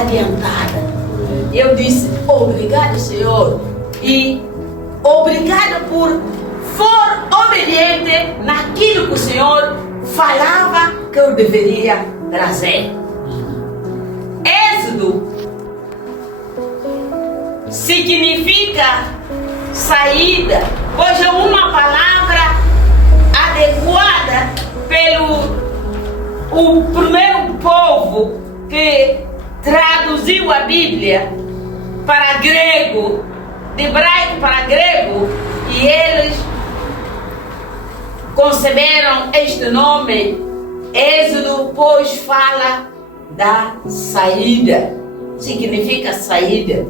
adiantada. Eu disse, obrigado, Senhor. E obrigado por for obediente naquilo que o Senhor falava que eu deveria trazer. Êxodo significa saída, pois é uma palavra adequada pelo o primeiro povo que traduziu a Bíblia para grego, de hebraico para grego, e eles conceberam este nome Êxodo, pois fala da saída, significa saída.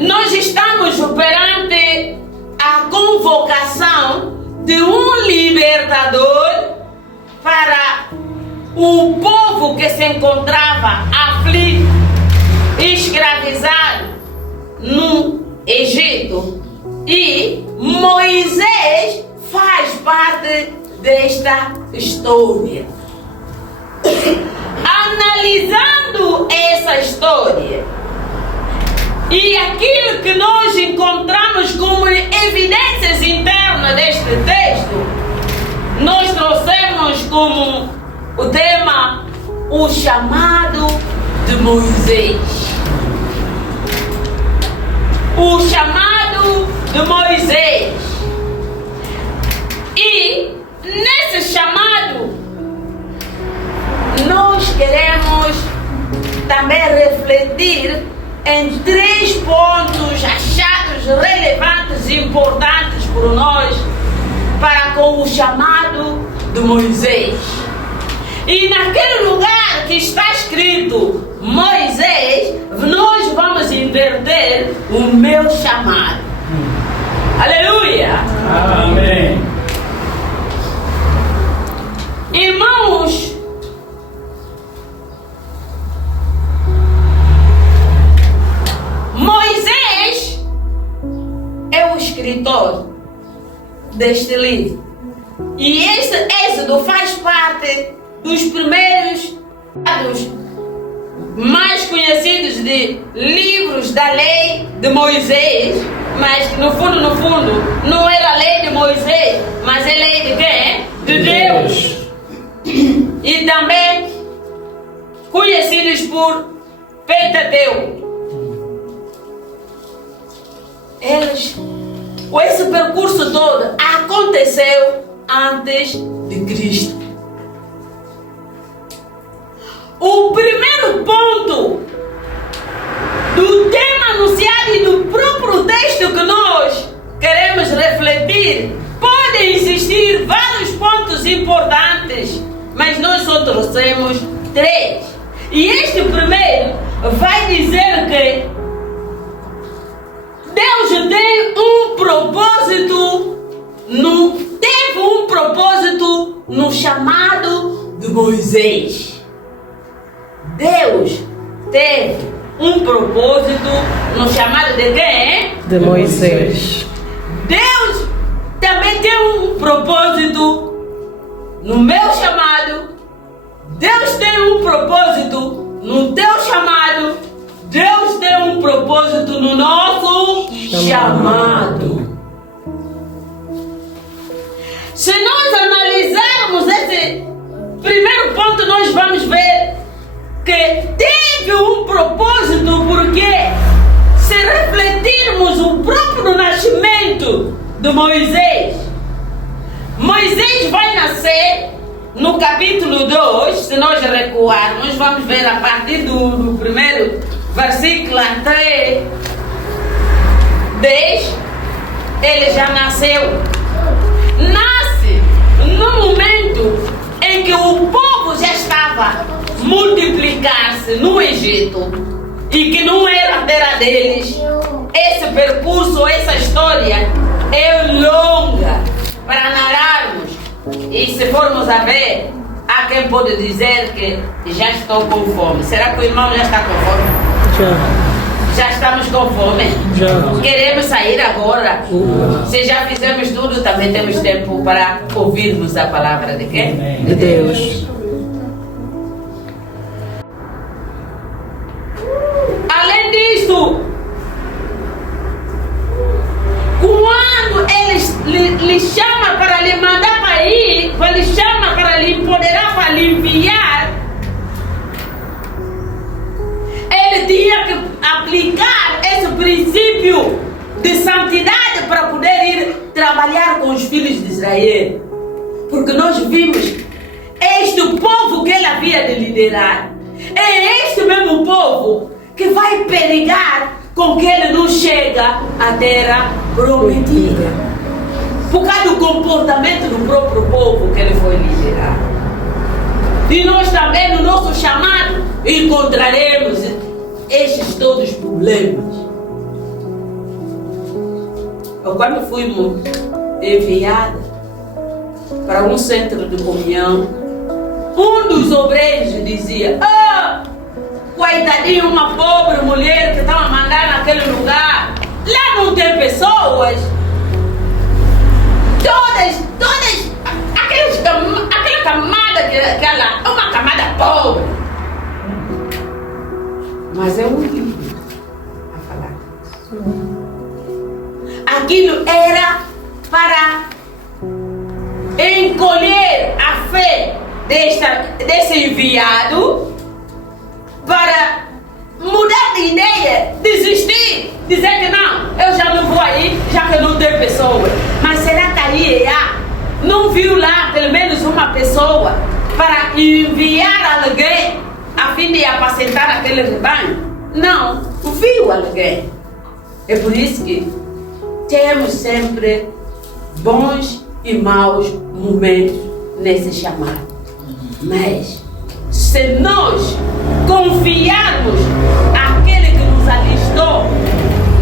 Nós estamos perante a convocação de um libertador para o povo que se encontrava aflito, escravizado no Egito. E Moisés faz parte desta história. Analisando essa história e aquilo que nós encontramos como evidências internas deste texto, nós trouxemos como o tema o chamado de Moisés. O chamado de Moisés. E nesse chamado nós queremos também refletir em 3 pontos achados relevantes e importantes por nós para com o chamado de Moisés. E naquele lugar que está escrito Moisés, nós vamos inverter o meu chamado. Aleluia! Amém. Irmãos, Moisés é o escritor deste livro. E esse Êxodo faz parte dos primeiros mais conhecidos de livros da lei de Moisés, mas no fundo, não era a lei de Moisés, mas é a lei de quem? De Deus. E também conhecidos por Pentateuco. Esse percurso todo aconteceu antes de Cristo. O primeiro ponto do tema anunciado e do próprio texto que nós queremos refletir, podem existir vários pontos importantes, mas nós só trouxemos 3. E este primeiro vai dizer que Deus tem um propósito, teve um propósito no chamado de Moisés. Deus teve um propósito no chamado de quem? De Moisés. Deus também tem um propósito no meu chamado. Deus tem um propósito no teu chamado. Deus tem um propósito no nosso chamado. Se nós analisarmos esse primeiro ponto, nós vamos ver que teve um propósito, porque se refletirmos o próprio nascimento de Moisés, Moisés vai nascer no capítulo 2, se nós recuarmos, vamos ver a partir do primeiro versículo até 10, ele já nasceu. Nasce no momento em que o povo já estava multiplicar-se no Egito e que não era a terra deles. Esse percurso, essa história é longa para narrarmos. E se formos a ver, há quem pode dizer que já estou com fome. Será que o irmão já está com fome? Já estamos com fome? Já. Queremos sair agora? Se já fizemos tudo, também temos tempo para ouvirmos a palavra de quem? De Deus. filhos de Israel, porque nós vimos este povo que ele havia de liderar, é este mesmo povo que vai perigar com que ele não chega à terra prometida, por causa do comportamento do próprio povo que ele foi liderar. E nós também, no nosso chamado, encontraremos estes todos os problemas. Eu, quando fui enviada para um centro de comunhão, um dos obreiros dizia: coitadinho, uma pobre mulher que estava a mandar naquele lugar, lá não tem pessoas. Todas, aquela camada que ela é uma camada pobre. Mas é um livro a falar. Aquilo era para encolher a fé desse enviado, para mudar de ideia, desistir, dizer que não, eu já não vou aí, já que não tem pessoas. Mas será que aí não viu lá pelo menos uma pessoa para enviar alguém a fim de apacentar aquele rebanho? Não, viu alguém. É por isso que temos sempre bons e maus momentos nesse chamado. Mas se nós confiarmos naquele que nos alistou,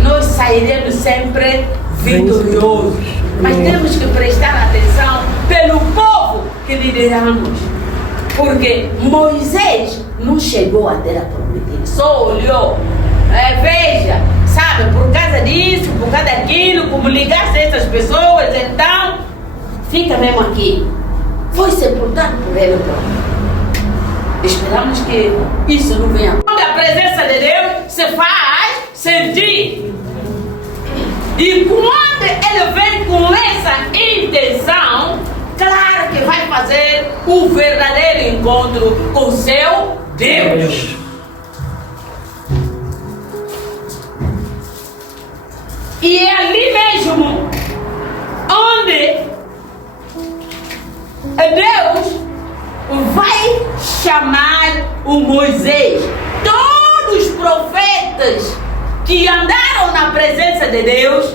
nós sairemos sempre vitoriosos. Mas temos que prestar atenção pelo povo que lideramos. Porque Moisés não chegou à terra prometida, só olhou. Veja, sabe, por causa disso, por causa daquilo, como ligasse essas pessoas, então fica mesmo aqui. Foi sepultado por ele próprio. Esperamos que isso não venha. Quando a presença de Deus se faz sentir. E quando ele vem com essa intenção, claro que vai fazer um verdadeiro encontro com seu Deus. E é ali mesmo onde Deus vai chamar o Moisés. Todos os profetas que andaram na presença de Deus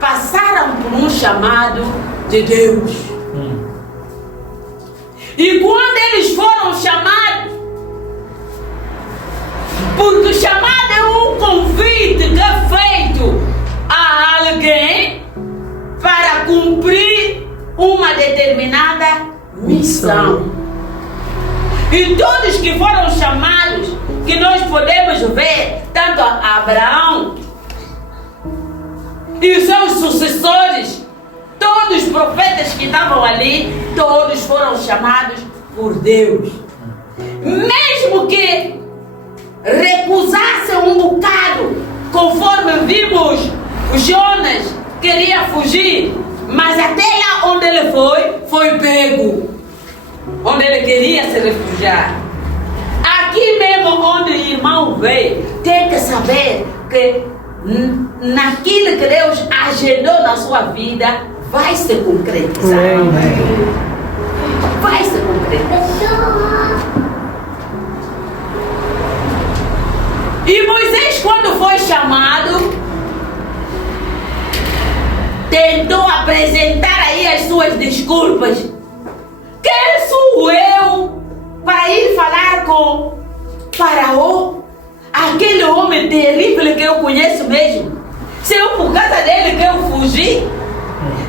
passaram por um chamado de Deus. E quando eles foram chamados, porque o chamado é um convite que é feito a alguém para cumprir uma determinada missão. E todos que foram chamados, que nós podemos ver, tanto Abraão e os seus sucessores, todos os profetas que estavam ali, todos foram chamados por Deus. Mesmo que recusassem um bocado, conforme vimos, Jonas queria fugir, mas até lá onde ele foi pego. Onde ele queria se refugiar. Aqui mesmo onde o irmão veio, tem que saber que naquilo que Deus agendou na sua vida, vai se concretizar. Vai se concretizar. E Moisés, quando foi chamado, tentou apresentar aí as suas desculpas. Quem sou eu para ir falar com Faraó, aquele homem terrível que eu conheço mesmo? Se eu por causa dele que eu fugi?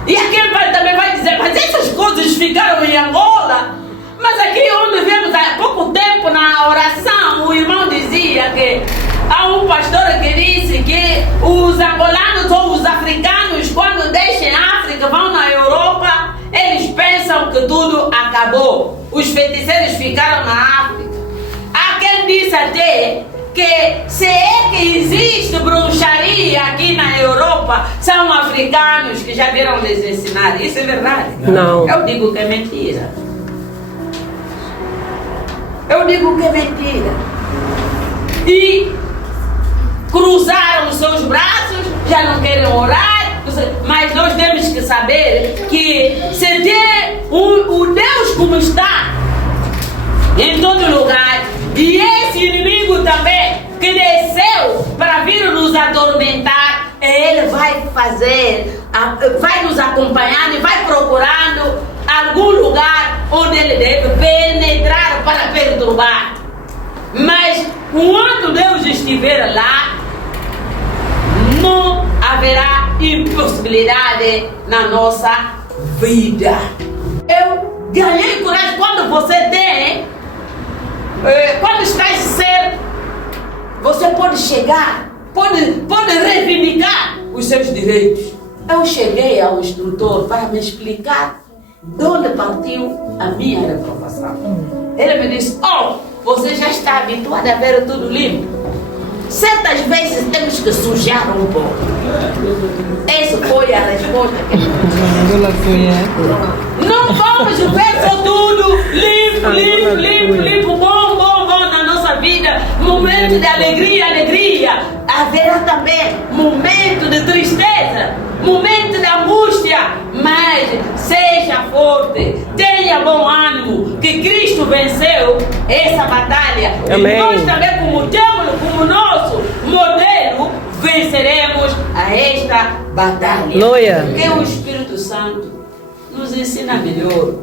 E aquele também vai dizer: mas essas coisas ficaram em Angola. Mas aqui onde vemos há pouco tempo na oração, o irmão dizia que há um pastor que disse que os angolanos ou os africanos, quando deixam a África, vão na Europa, eles pensam que tudo acabou. Os feiticeiros ficaram na África. Há quem disse até que se é que existe bruxaria aqui na Europa, são africanos que já viram lhes ensinar. Isso é verdade? Não. Eu digo que é mentira. Eu digo que é mentira. E cruzaram os seus braços, já não querem orar, Mas nós temos que saber que se tem o Deus como está em todo lugar, e esse inimigo também que desceu para vir nos atormentar, ele vai vai nos acompanhando e vai procurando algum lugar onde ele deve penetrar para perturbar. Mas quando Deus estiver lá, não haverá impossibilidade na nossa vida. Eu ganhei coragem quando você tem, quando estás certo, você pode chegar, pode reivindicar os seus direitos. Eu cheguei ao instrutor para me explicar de onde partiu a minha reprovação. Ele me disse: você já está habituado a ver tudo limpo. Certas vezes temos que sujar um pouco. Essa foi a resposta que ele me deu. Não vamos ver só tudo limpo, bom na nossa vida. Momento de alegria. Haverá também momento de tristeza, momento de angústia. Mas seja forte, tenha bom ânimo, que Cristo venceu essa batalha. Amém. E nós também, como nosso modelo, venceremos a esta batalha. Glória. Porque o Espírito Santo nos ensina melhor.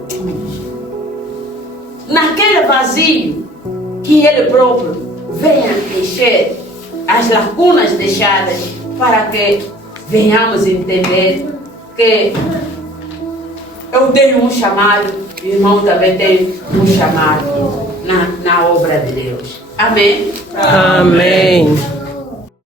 Naquele vazio que Ele próprio venha encher as lacunas deixadas, para que venhamos entender que eu tenho um chamado, o irmão também tem um chamado na obra de Deus. Amém? Amém.